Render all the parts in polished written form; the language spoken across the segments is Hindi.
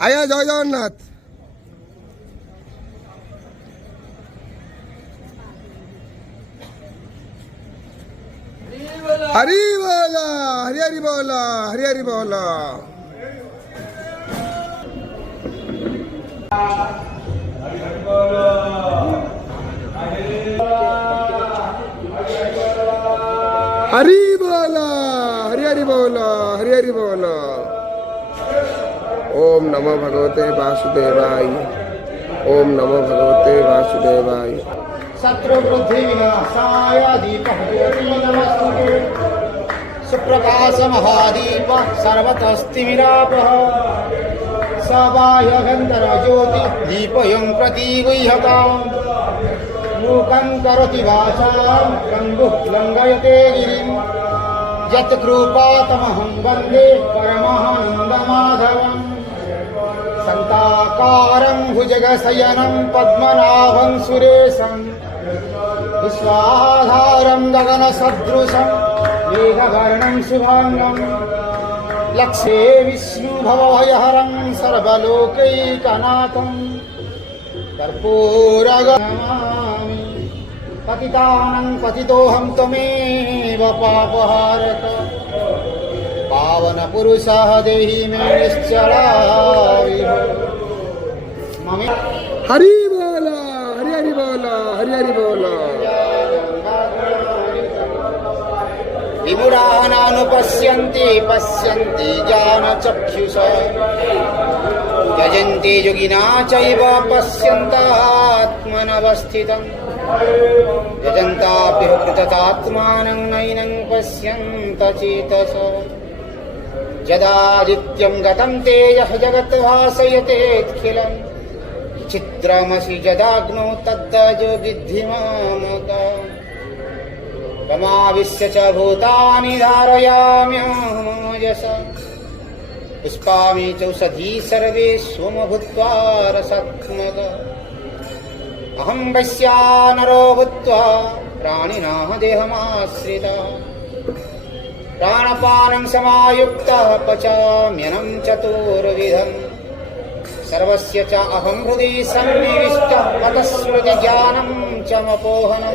আয়া জয় জগন্নাথ। हरी बोला, हरी हरी बोला, हरी हरी बोला। हरी बोला, हरी हरी बोला, हरी हरी बोला। ओम नमो भगवते वासुदेवाय, ओम नमो भगवते वासुदेवाय। शत्रुवृद्धि विनाशाय दीपः ज्योति नमस्तुते। सुप्रकाश महादीप सर्वतस्तिमिरापः। सबाह्यगन्धर ज्योति दीपयं प्रतिगुह्यताम्। मूकं करोति वाचां गङ्गुः लङ्घयते गिरिं। यत्कृपातमहं वन्दे परमानन्दमाधवम्। शान्ताकारं भुजगशयनं पद्मनाभं सुरेशं। विश्वाधारं गगनसदृशं मेघवर्णं शुभाङ्गं। लक्ष्ये विष्णुभवभयहरं सर्वलोकैकनाथं। कर्पूरगणमामि पतितानं पतितोऽहं त्वमेव पापहारक। पावनपुरुषः देहि मे निश्चलाय। हरी बोला, हरी हरी बोला, हरी हरी बोला। विमुरानानुपश्यन्ति पश्यन्ति ज्ञानचक्षुषा। यजन्ति योगिना चैव पश्यन्तात्मनवस्थितम्। यजन्ताभ्यो कृततात्मानं नैनं पश्यन्त चेतसा। यदादित्यं गतं तेजः जगद्भासयतेऽखिलम्। चित्रमसि यदाग्नौ तद्दजो विद्धि मामकम्। तमाविश्य च भूतानि धारयाम्यहमोजसा। पुष्पामि चौषधी सर्वे सोम भूत्वा रसात्मकः। अहं वैश्वानरो भूत्वा प्राणिनः देहमाश्रितः। प्राणपानं समायुक्तः पचाम्यन्नं चतुर्विधम्। सर्वस्य च अहं हृदि सन्निविष्टः। ततस्मृतिज्ञानं च मपोहनं च।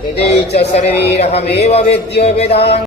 वेदै च सर्वैरहमेव वेद्यो वेदान्।